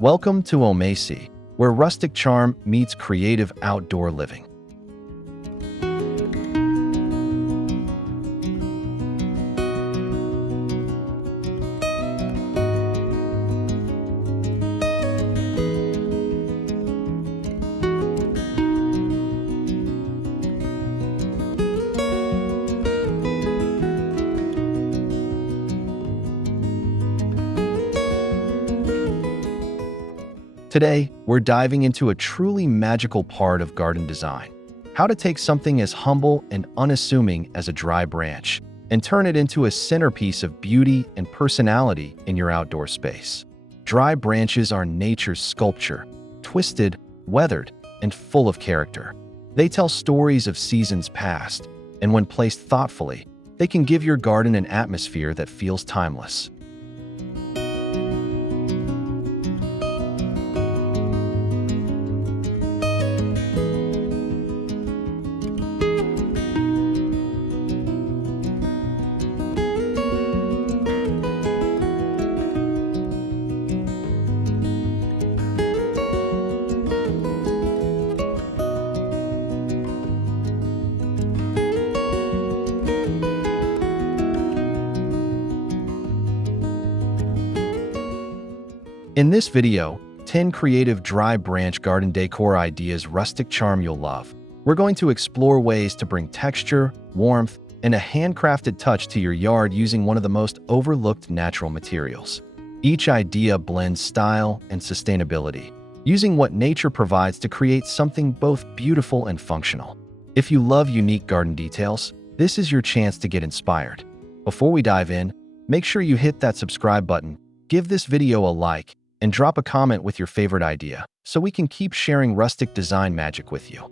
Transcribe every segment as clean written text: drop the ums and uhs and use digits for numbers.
Welcome to Omasae, where rustic charm meets creative outdoor living. Today, we're diving into a truly magical part of garden design: how to take something as humble and unassuming as a dry branch and turn it into a centerpiece of beauty and personality in your outdoor space. Dry branches are nature's sculpture, twisted, weathered, and full of character. They tell stories of seasons past, and when placed thoughtfully, they can give your garden an atmosphere that feels timeless. In this video, 10 creative dry branch garden decor ideas rustic charm you'll love. We're going to explore ways to bring texture, warmth, and a handcrafted touch to your yard using one of the most overlooked natural materials. Each idea blends style and sustainability, using what nature provides to create something both beautiful and functional. If you love unique garden details, this is your chance to get inspired. Before we dive in, make sure you hit that subscribe button, give this video a like, and drop a comment with your favorite idea so we can keep sharing rustic design magic with you.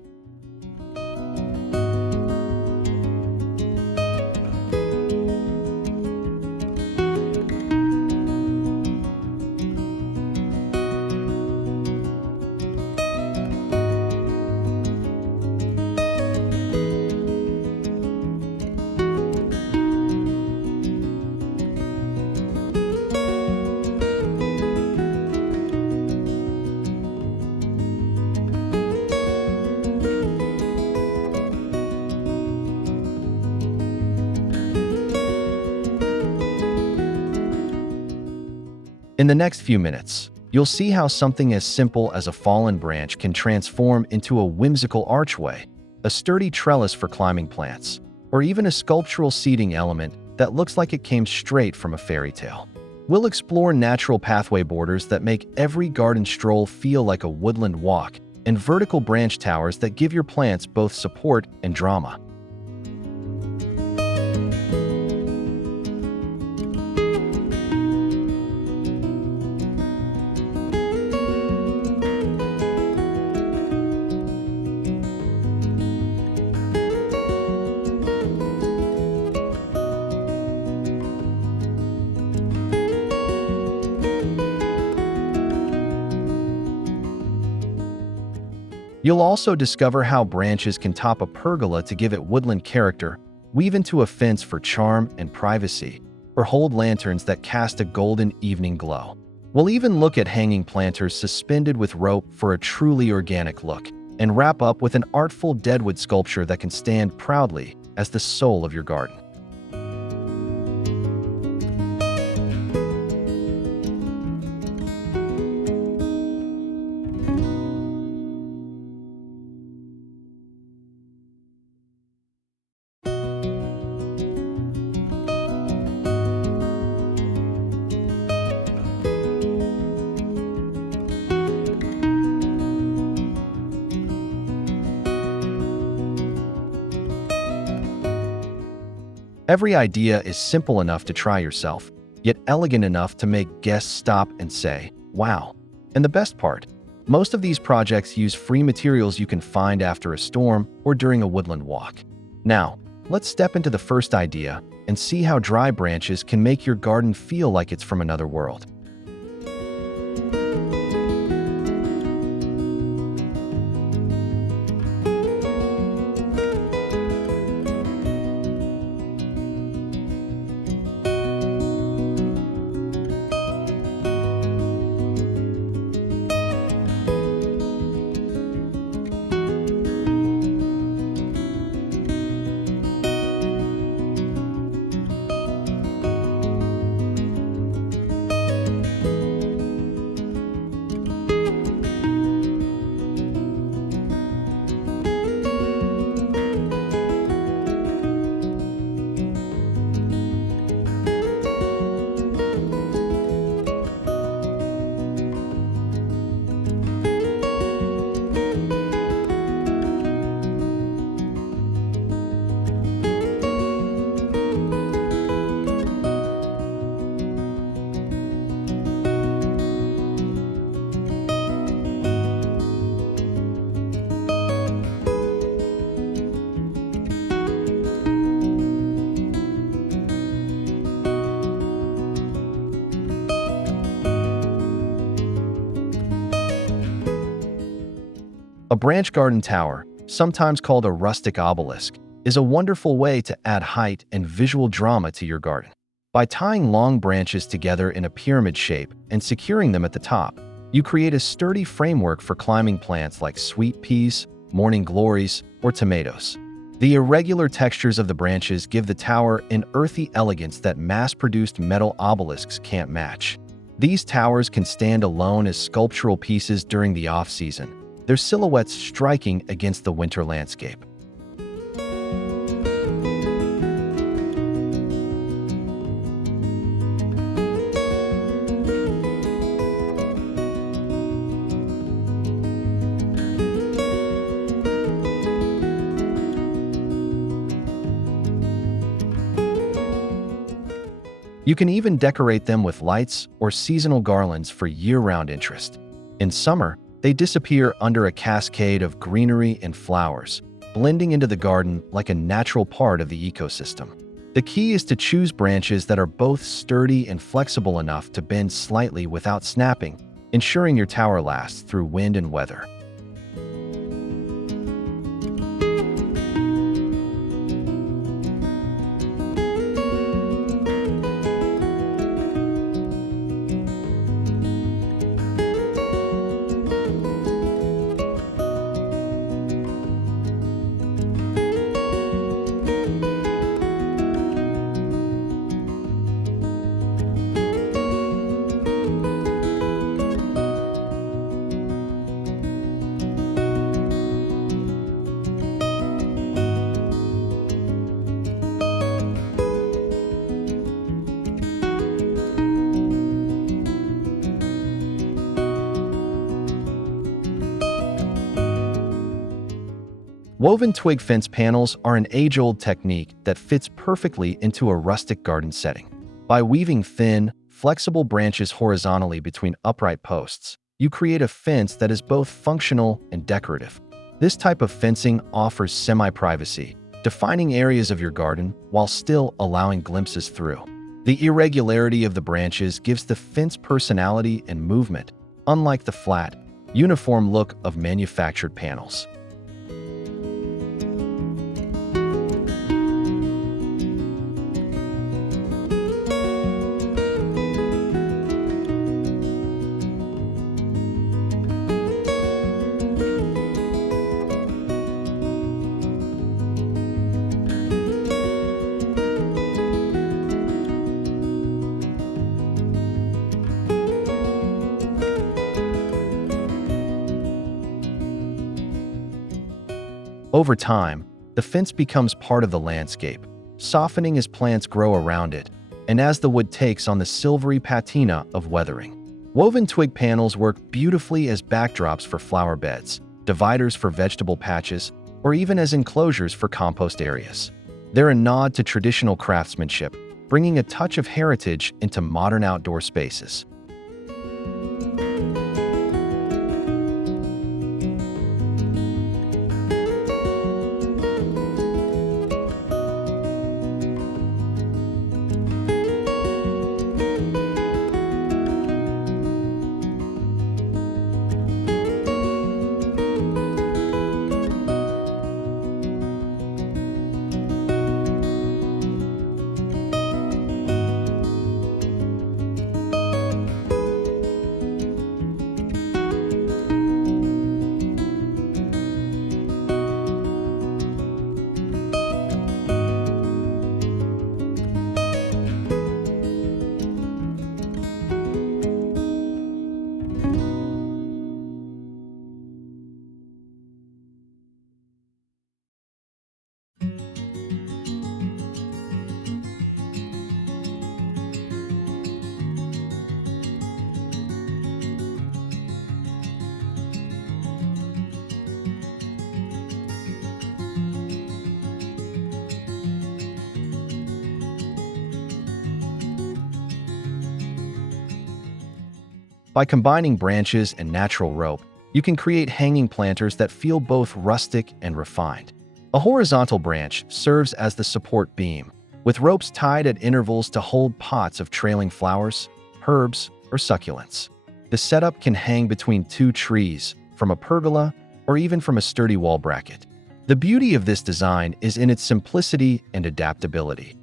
In the next few minutes, you'll see how something as simple as a fallen branch can transform into a whimsical archway, a sturdy trellis for climbing plants, or even a sculptural seating element that looks like it came straight from a fairy tale. We'll explore natural pathway borders that make every garden stroll feel like a woodland walk, and vertical branch towers that give your plants both support and drama. You'll also discover how branches can top a pergola to give it woodland character, weave into a fence for charm and privacy, or hold lanterns that cast a golden evening glow. We'll even look at hanging planters suspended with rope for a truly organic look, and wrap up with an artful Deadwood sculpture that can stand proudly as the soul of your garden. Every idea is simple enough to try yourself, yet elegant enough to make guests stop and say, "Wow." And the best part, most of these projects use free materials you can find after a storm or during a woodland walk. Now, let's step into the first idea and see how dry branches can make your garden feel like it's from another world. A branch garden tower, sometimes called a rustic obelisk, is a wonderful way to add height and visual drama to your garden. By tying long branches together in a pyramid shape and securing them at the top, you create a sturdy framework for climbing plants like sweet peas, morning glories, or tomatoes. The irregular textures of the branches give the tower an earthy elegance that mass-produced metal obelisks can't match. These towers can stand alone as sculptural pieces during the off-season, their silhouettes striking against the winter landscape. You can even decorate them with lights or seasonal garlands for year-round interest. In summer, they disappear under a cascade of greenery and flowers, blending into the garden like a natural part of the ecosystem. The key is to choose branches that are both sturdy and flexible enough to bend slightly without snapping, ensuring your tower lasts through wind and weather. Woven twig fence panels are an age-old technique that fits perfectly into a rustic garden setting. By weaving thin, flexible branches horizontally between upright posts, you create a fence that is both functional and decorative. This type of fencing offers semi-privacy, defining areas of your garden while still allowing glimpses through. The irregularity of the branches gives the fence personality and movement, unlike the flat, uniform look of manufactured panels. Over time, the fence becomes part of the landscape, softening as plants grow around it, and as the wood takes on the silvery patina of weathering. Woven twig panels work beautifully as backdrops for flower beds, dividers for vegetable patches, or even as enclosures for compost areas. They're a nod to traditional craftsmanship, bringing a touch of heritage into modern outdoor spaces. By combining branches and natural rope, you can create hanging planters that feel both rustic and refined. A horizontal branch serves as the support beam, with ropes tied at intervals to hold pots of trailing flowers, herbs, or succulents. The setup can hang between two trees, from a pergola or even from a sturdy wall bracket. The beauty of this design is in its simplicity and adaptability.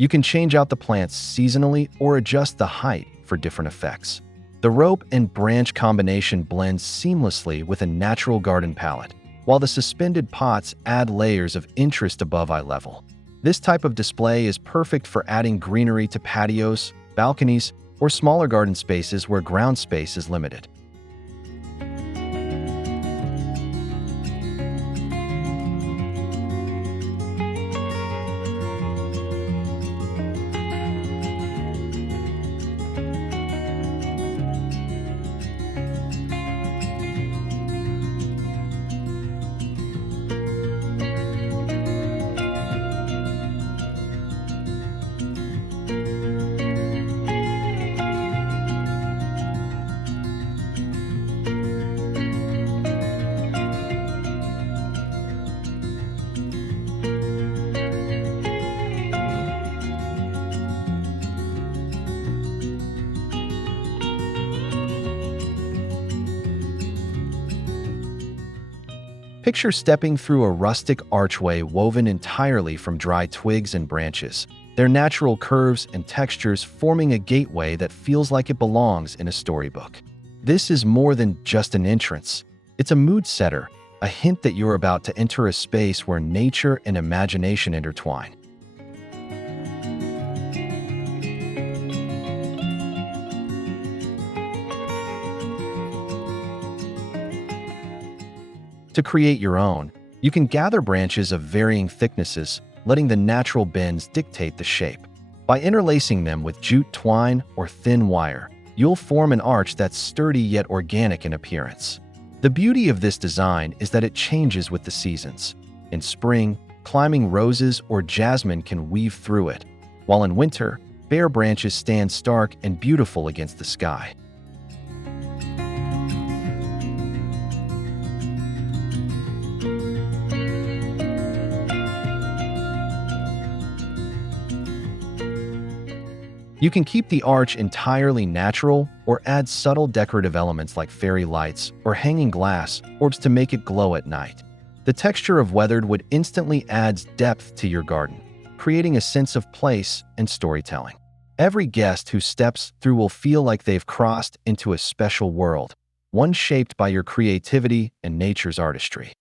You can change out the plants seasonally or adjust the height for different effects. The rope and branch combination blends seamlessly with a natural garden palette, while the suspended pots add layers of interest above eye level. This type of display is perfect for adding greenery to patios, balconies, or smaller garden spaces where ground space is limited. Picture stepping through a rustic archway woven entirely from dry twigs and branches, their natural curves and textures forming a gateway that feels like it belongs in a storybook. This is more than just an entrance. It's a mood setter, a hint that you're about to enter a space where nature and imagination intertwine. To create your own, you can gather branches of varying thicknesses, letting the natural bends dictate the shape. By interlacing them with jute twine or thin wire, you'll form an arch that's sturdy yet organic in appearance. The beauty of this design is that it changes with the seasons. In spring, climbing roses or jasmine can weave through it, while in winter, bare branches stand stark and beautiful against the sky. You can keep the arch entirely natural or add subtle decorative elements like fairy lights or hanging glass orbs to make it glow at night. The texture of weathered wood instantly adds depth to your garden, creating a sense of place and storytelling. Every guest who steps through will feel like they've crossed into a special world, one shaped by your creativity and nature's artistry.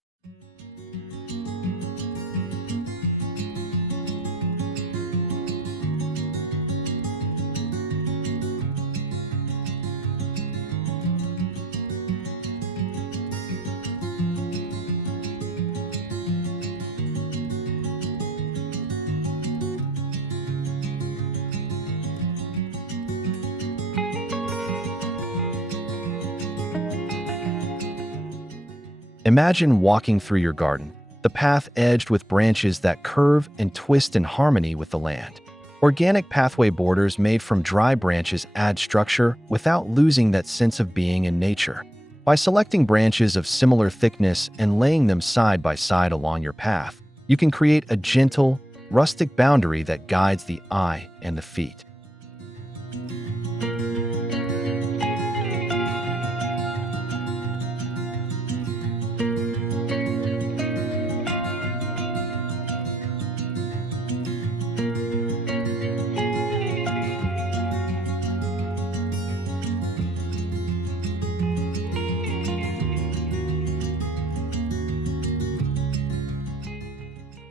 Imagine walking through your garden, the path edged with branches that curve and twist in harmony with the land. Organic pathway borders made from dry branches add structure without losing that sense of being in nature. By selecting branches of similar thickness and laying them side by side along your path, you can create a gentle, rustic boundary that guides the eye and the feet.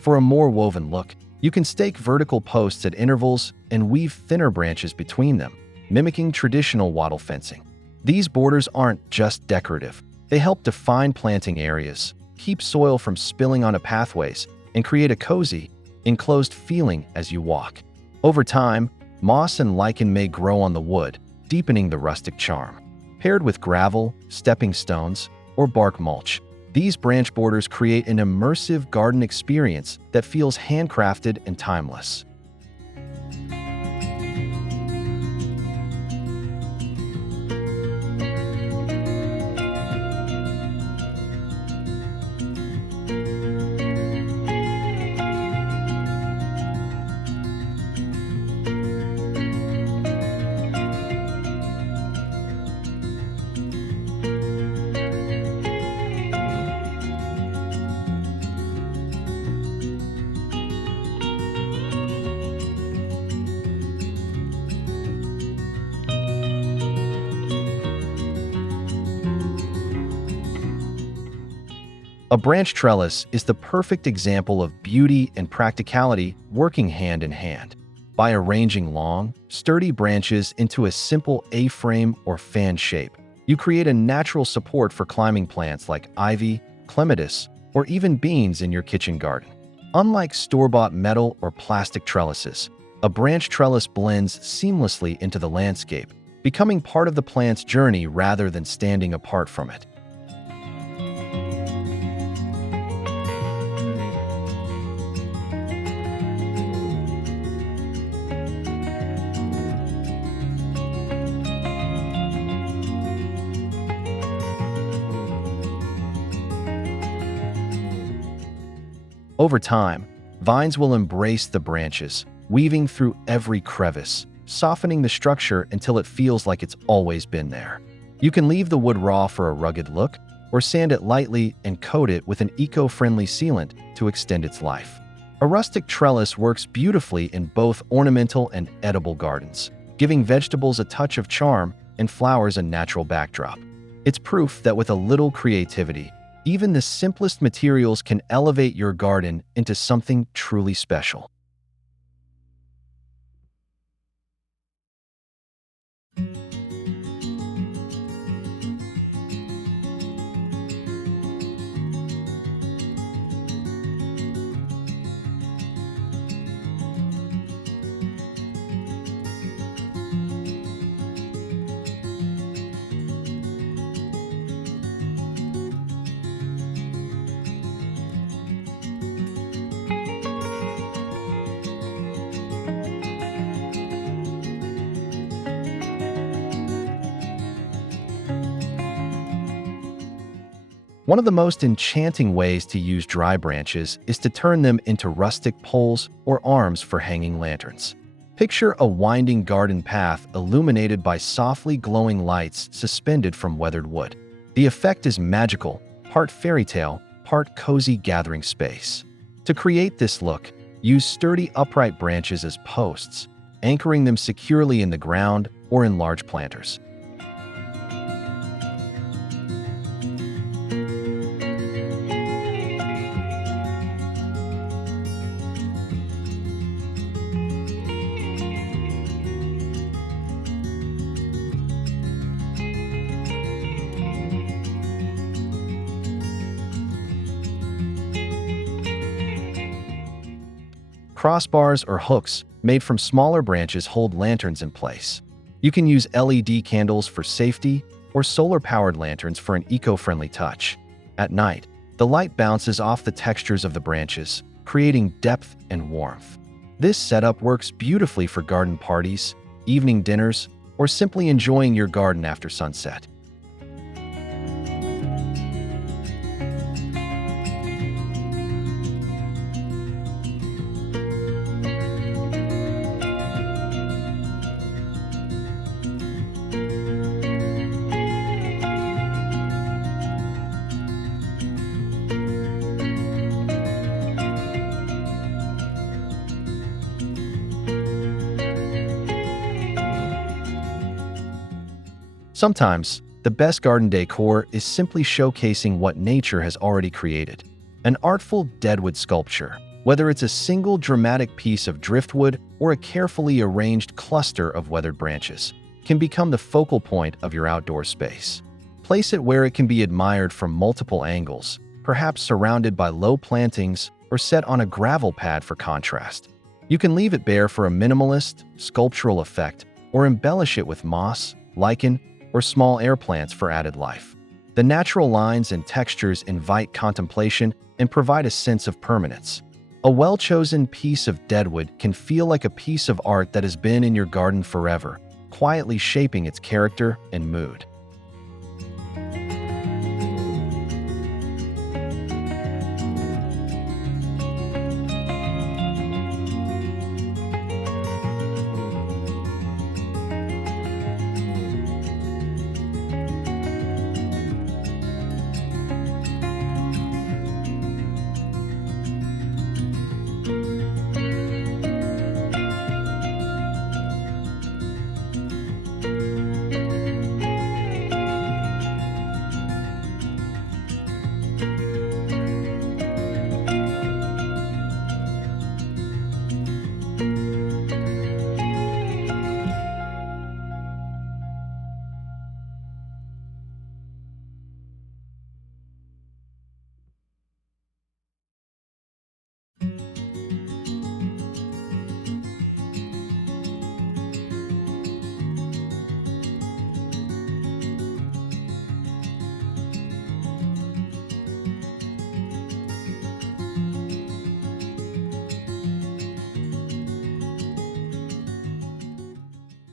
For a more woven look, you can stake vertical posts at intervals and weave thinner branches between them, mimicking traditional wattle fencing. These borders aren't just decorative. They help define planting areas, keep soil from spilling onto pathways, and create a cozy, enclosed feeling as you walk. Over time, moss and lichen may grow on the wood, deepening the rustic charm. Paired with gravel, stepping stones, or bark mulch, These branch borders create an immersive garden experience that feels handcrafted and timeless. A branch trellis is the perfect example of beauty and practicality working hand in hand. By arranging long, sturdy branches into a simple A-frame or fan shape, you create a natural support for climbing plants like ivy, clematis, or even beans in your kitchen garden. Unlike store-bought metal or plastic trellises, a branch trellis blends seamlessly into the landscape, becoming part of the plant's journey rather than standing apart from it. Over time, vines will embrace the branches, weaving through every crevice, softening the structure until it feels like it's always been there. You can leave the wood raw for a rugged look, or sand it lightly and coat it with an eco-friendly sealant to extend its life. A rustic trellis works beautifully in both ornamental and edible gardens, giving vegetables a touch of charm and flowers a natural backdrop. It's proof that with a little creativity, even the simplest materials can elevate your garden into something truly special. One of the most enchanting ways to use dry branches is to turn them into rustic poles or arms for hanging lanterns. Picture a winding garden path illuminated by softly glowing lights suspended from weathered wood. The effect is magical, part fairy tale, part cozy gathering space. To create this look, use sturdy upright branches as posts, anchoring them securely in the ground or in large planters. Crossbars or hooks made from smaller branches hold lanterns in place. You can use LED candles for safety or solar-powered lanterns for an eco-friendly touch. At night, the light bounces off the textures of the branches, creating depth and warmth. This setup works beautifully for garden parties, evening dinners, or simply enjoying your garden after sunset. Sometimes, the best garden decor is simply showcasing what nature has already created. An artful Deadwood sculpture, whether it's a single dramatic piece of driftwood or a carefully arranged cluster of weathered branches, can become the focal point of your outdoor space. Place it where it can be admired from multiple angles, perhaps surrounded by low plantings or set on a gravel pad for contrast. You can leave it bare for a minimalist, sculptural effect, or embellish it with moss, lichen, or small air plants for added life. The natural lines and textures invite contemplation and provide a sense of permanence. A well-chosen piece of Deadwood can feel like a piece of art that has been in your garden forever, quietly shaping its character and mood.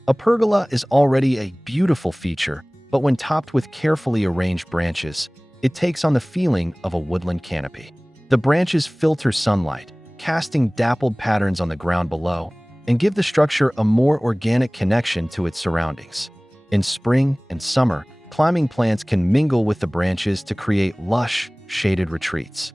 A pergola is already a beautiful feature, but when topped with carefully arranged branches, it takes on the feeling of a woodland canopy. The branches filter sunlight, casting dappled patterns on the ground below, and give the structure a more organic connection to its surroundings. In spring and summer, climbing plants can mingle with the branches to create lush, shaded retreats.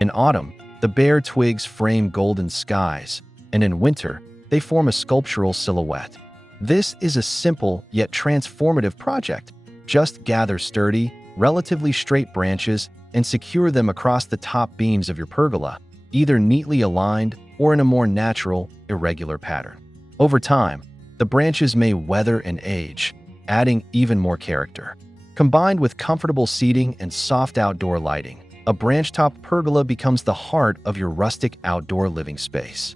In autumn, the bare twigs frame golden skies, and in winter, they form a sculptural silhouette. This is a simple yet transformative project. Just gather sturdy, relatively straight branches and secure them across the top beams of your pergola, either neatly aligned or in a more natural, irregular pattern. Over time, the branches may weather and age, adding even more character. Combined with comfortable seating and soft outdoor lighting, a branch-top pergola becomes the heart of your rustic outdoor living space.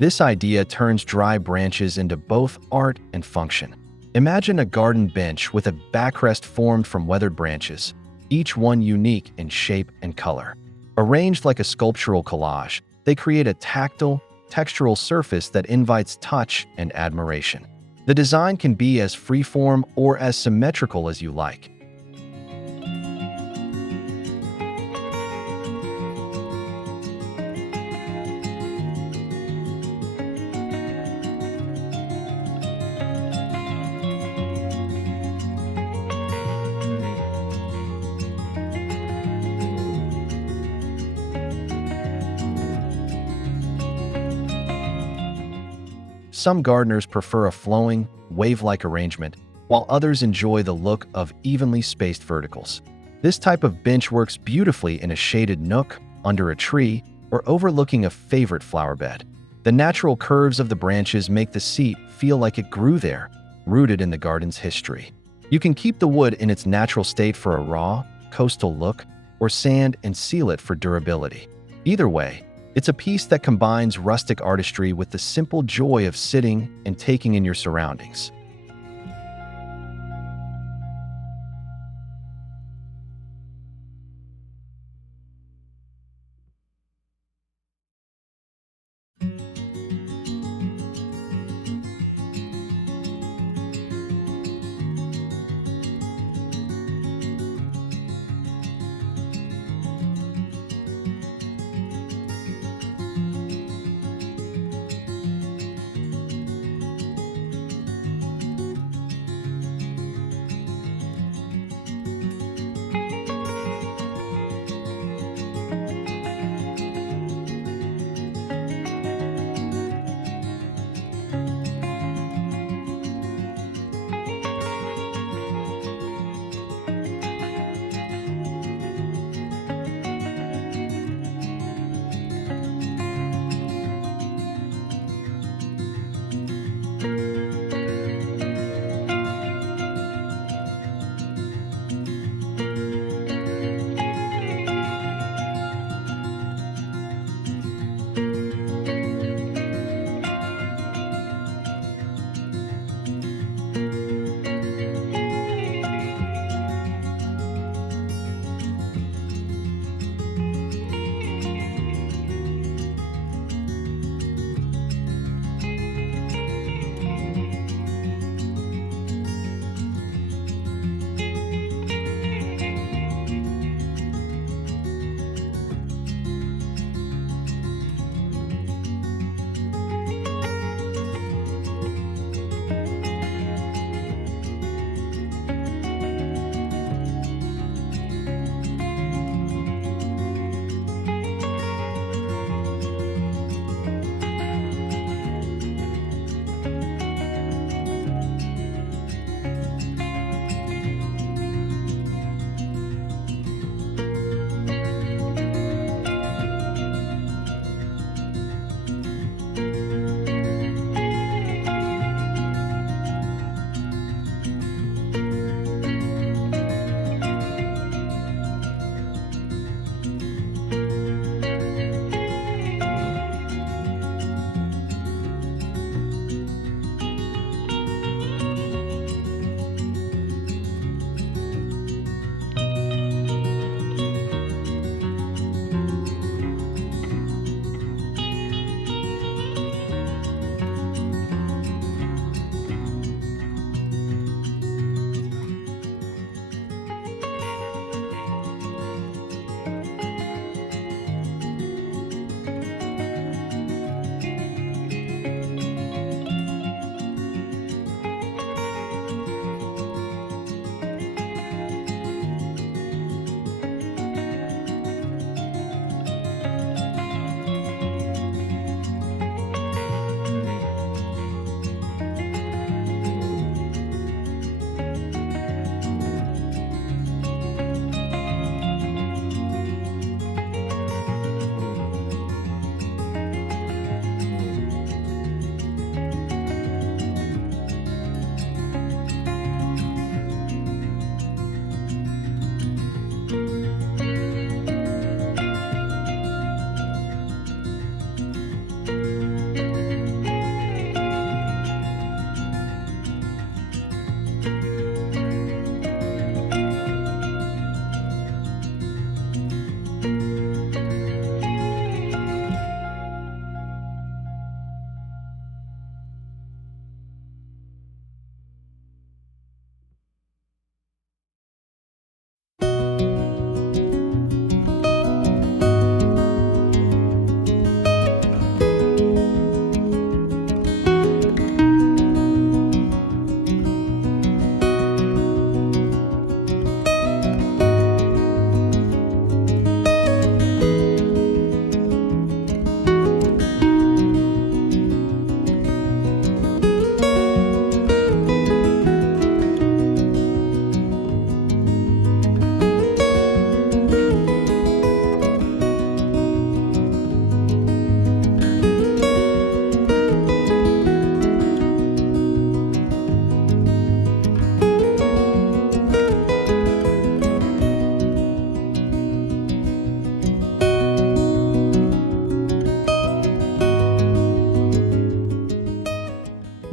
This idea turns dry branches into both art and function. Imagine a garden bench with a backrest formed from weathered branches, each one unique in shape and color. Arranged like a sculptural collage, they create a tactile, textural surface that invites touch and admiration. The design can be as freeform or as symmetrical as you like. Some gardeners prefer a flowing, wave-like arrangement, while others enjoy the look of evenly spaced verticals. This type of bench works beautifully in a shaded nook, under a tree, or overlooking a favorite flower bed. The natural curves of the branches make the seat feel like it grew there, rooted in the garden's history. You can keep the wood in its natural state for a raw, coastal look, or sand and seal it for durability. Either way, it's a piece that combines rustic artistry with the simple joy of sitting and taking in your surroundings.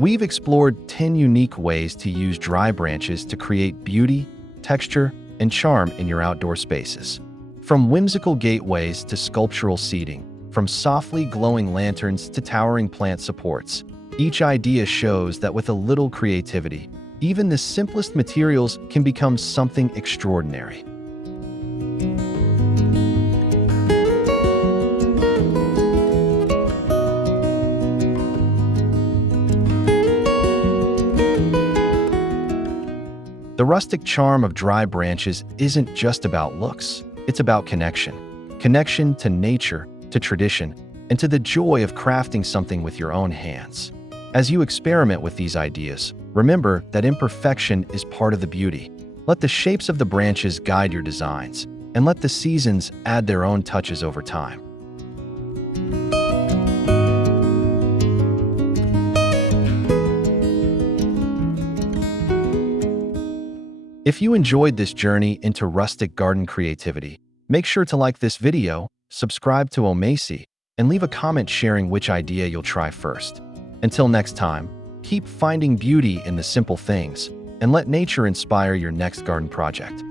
We've explored 10 unique ways to use dry branches to create beauty, texture, and charm in your outdoor spaces. From whimsical gateways to sculptural seating, from softly glowing lanterns to towering plant supports, each idea shows that with a little creativity, even the simplest materials can become something extraordinary. The rustic charm of dry branches isn't just about looks, it's about connection. Connection to nature, to tradition, and to the joy of crafting something with your own hands. As you experiment with these ideas, remember that imperfection is part of the beauty. Let the shapes of the branches guide your designs, and let the seasons add their own touches over time. If you enjoyed this journey into rustic garden creativity, make sure to like this video, subscribe to Omasae, and leave a comment sharing which idea you'll try first. Until next time, keep finding beauty in the simple things, and let nature inspire your next garden project.